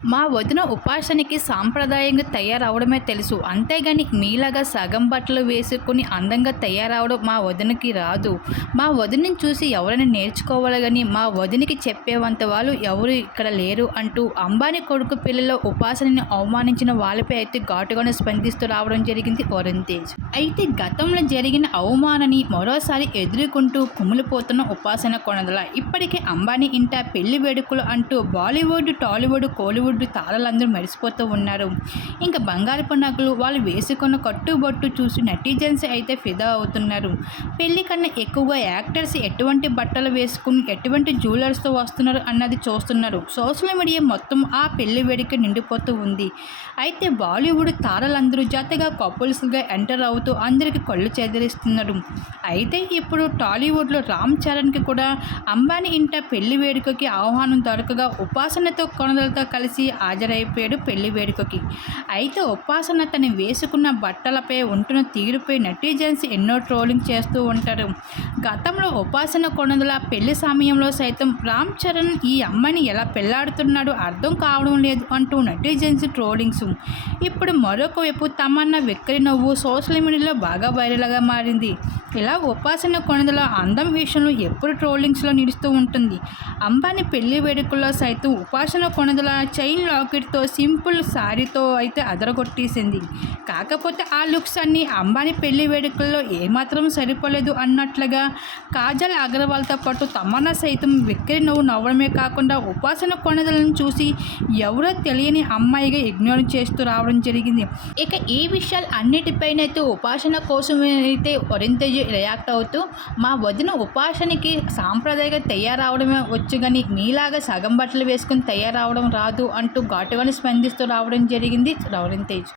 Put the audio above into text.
మా వదిన ఉపాసనకి సాంప్రదాయంగా తయారవడమే తెలుసు. అంతేగాని మీలాగా సగం బట్టలు వేసుకుని అందంగా తయారవడం మా వదినకి రాదు. మా వదినని చూసి ఎవరైనా నేర్చుకోవాలి కానీ మా వదినకి చెప్పేవంత వాళ్ళు ఎవరు ఇక్కడ లేరు అంటూ అంబానీ కొడుకు పిల్లల ఉపాసనని అవమానించిన వాళ్ళపై అయితే ఘాటుగానే స్పందిస్తూ రావడం జరిగింది వరుణ్ తేజ్ అయితే గతంలో జరిగిన అవమానని మరోసారి ఎదుర్కొంటూ కుమిలిపోతున్న ఉపాసన కొనదల. ఇప్పటికే అంబానీ ఇంట పెళ్ళి వేడుకలు అంటూ బాలీవుడ్ టాలీవుడ్ కోలీవుడ్ తారలందరూ మరిసిపోతూ ఉన్నారు. ఇంకా బంగారపు నగలు వాళ్ళు వేసుకున్న కట్టుబొట్టు చూసి నెటిజన్స్ అయితే ఫిదా అవుతున్నారు. పెళ్ళి కన్నా ఎక్కువగా యాక్టర్స్ ఎటువంటి బట్టలు వేసుకుని ఎటువంటి జ్యువెలర్స్తో వస్తున్నారు అన్నది చూస్తున్నారు. సోషల్ మీడియా మొత్తం ఆ పెళ్ళి వేడిక నిండిపోతూ ఉంది. అయితే బాలీవుడ్ తారలందరూ జతగా కపుల్స్గా ఎంటర్ అవుతూ అందరికీ కళ్ళు చెదిరిస్తున్నారు. అయితే ఇప్పుడు టాలీవుడ్లో రామ్ చరణ్కి కూడా అంబానీ ఇంట పెళ్ళి వేడుకకి ఆహ్వానం దొరకగా ఉపాసనతో కొనదలతో కలిసి హాజరైపోయాడు పెళ్ళి వేడుకకి. అయితే ఉపాసన తను వేసుకున్న బట్టలపై ఉంటున్న తీరుపై నెటిజన్స్ ఎన్నో ట్రోలింగ్ చేస్తూ ఉంటారు. గతంలో ఉపాసన కొనుదల పెళ్ళి సమయంలో సైతం రామ్ చరణ్ ఈ అమ్మాయిని ఎలా పెళ్ళాడుతున్నాడో అర్థం కావడం లేదు అంటూ నెటిజన్స్ ట్రోలింగ్స్. ఇప్పుడు మరొక వైపు తమన్నా వెక్కరి నవ్వు సోషల్ మీడియాలో బాగా వైరల్గా మారింది. ఇలా ఉపాసన కొనుదల అందం విషయంలో ఎప్పుడు ట్రోలింగ్స్లో నిలుస్తూ ఉంటుంది. అంబానీ పెళ్ళి వేడుకల్లో సైతం ఉపాసన కొనదల చైన్ లాకెట్తో సింపుల్ సారీతో అయితే అదరగొట్టేసింది. కాకపోతే ఆ లుక్స్ అన్నీ అంబానీ పెళ్ళి వేడుకల్లో ఏమాత్రం సరిపోలేదు అన్నట్లుగా కాజల్ అగర్వాల్తో పాటు తమన్నా సైతం వెక్కరి నవ్వు నవ్వడమే కాకుండా ఉపాసన కొనదలను చూసి ఎవరో తెలియని అమ్మాయిగా ఇగ్నోర్ చేస్తూ రావడం జరిగింది. ఇక ఈ విషయాలు అన్నిటిపైనైతే ఉపాసన కోసమైతే అయితే రియాక్ట్ అవుతూ మా వదిన ఉపాసనకి సాంప్రదాయంగా తయారవడమే వచ్చు కానీ మీలాగా సగం బట్టలు వేసుకుని తయారవడం రాదు అంటూ ఘాటుగానే స్పందిస్తూ రావడం జరిగింది. వరుణ్ తేజ్.